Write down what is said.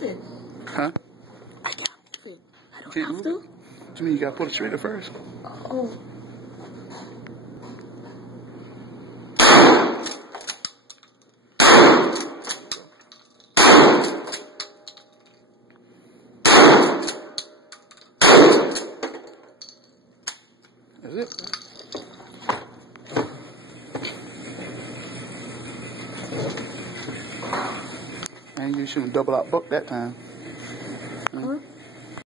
move it. Huh? I can't move it. I don't Can't have move to. it? What do you mean? You gotta pull the trigger first. Oh. That's it. Man, you shouldn't double out buck that time.